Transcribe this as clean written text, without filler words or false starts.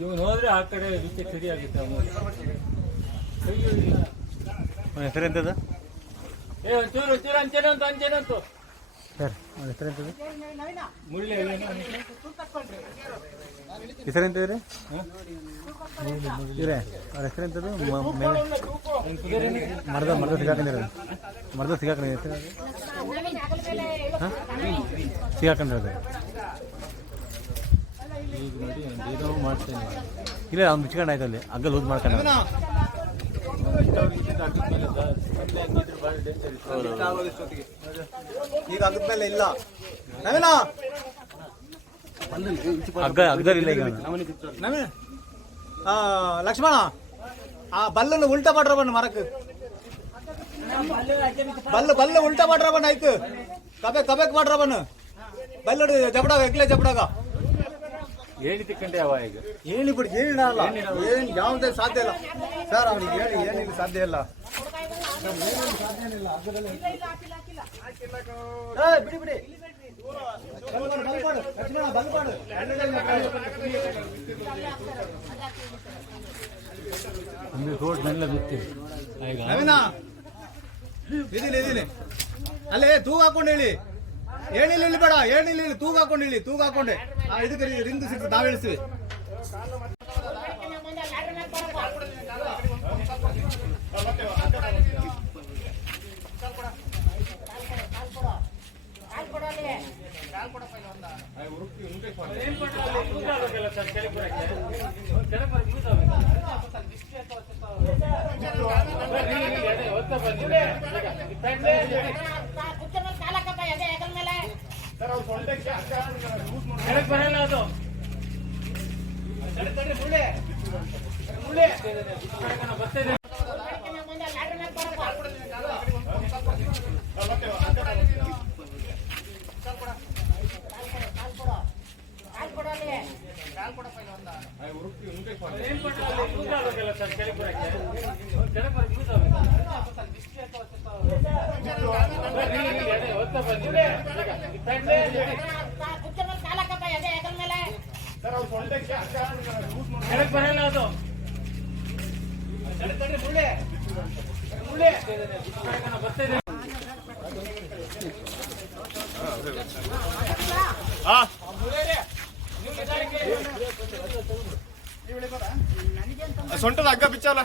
ಇವನು ಹೋದ್ರೆ ಆ ಕಡೆ ಇದಕ್ಕೆ ಸರಿ ಆಗುತ್ತೆ. ಹೆಸರೆಂತದ? ಒಂಚೂರು ಒಂಚೂರು ಅಂಚೆನಂತು ಸರ್ ಹೆಸರೆಂತದ? ಮುಳ್ಳೆ ಹೆಸರೆಂತಿದ್ರಿ ಇವ್ರೆ ಅವ್ರ ಹೆಸರೆಂತದ್ದು? ಮರದ ಸಿಗಾಕೊಂಡಿರೋದು. ಮರದ ಸಿಗಾಕೊಂಡಿರೋದು ಸಿಗಾಕೊಂಡಿರೋದು ಏನೋ ಮಾಡ್ತೇನೆ. ಇಲ್ಲ ಅವ್ನು ಮುಚ್ಕೊಂಡು ಆಯ್ತು ಅಲ್ಲಿ ಹಗ್ಗಲ್ ಯೂಸ್ ಮಾಡ್ಕೊಂಡು. ಈಗ ಆಗದ್ಮೇಲೆ ಇಲ್ಲ ಹಗ್ಗದಲ್ಲಿ ಈಗ ಲಕ್ಷ್ಮಣ ಆ ಬಲ್ಲನ್ನು ಉಲ್ಟಾ ಮಾಡ್ರ ಬಣ್ಣ ಮರಕ್ ಬಲ್ಲ ಉಲ್ಟಾ ಮಾಡ್ರ ಬಣ್ಣ ಆಯ್ತು. ಕಬೇಕ್ ಮಾಡ್ರ ಬಣ್ಣ ಬಲ್ಲ ಜಪಡಾಗ ಎಕ್ಲೆ ಜಪಡಾಗ ಹೇಳಿ ತಿಕ್ಕಂಡೆ ಅವ ಈಗ ಹೇಳಿ ಬಿಡಿ. ಹೇಳಿಲ್ಲ ಏನ್ ಯಾವುದೇ ಸಾಧ್ಯ ಇಲ್ಲ ಸರ್. ಅವ್ನಿಗೆ ಹೇಳಿ ಏನಿಲ್ಲ ಸಾಧ್ಯ ಇಲ್ಲ. ಬಿಡಿ ಬಿಡಿ ರೋಡ್ ನೆಲ್ಲ ಬಿತ್ತು. ಇದೀನಿ ಅಲ್ಲೇ ತೂಗ ಹಾಕೊಂಡು ಹೇಳಿ. ಏನಿಲ್ಲ ಇಲ್ಲಿ ಬೇಡ, ಏನಿಲ್ಲ ಇಲ್ಲಿ ತೂಗ ಹಾಕೊಂಡು ಹೇಳಿ. ತೂಗ ಹಾಕೊಂಡೆ ಇದಕ್ಕೆ ರಿಂಗ್ ಸಿಗ್ತದೆ, ನಾವ್ ಹೇಳ್ತೀವಿ. ಸೊಂಟದ ಹಗ್ಗ ಬಿಚ್ಚಲ್ಲ.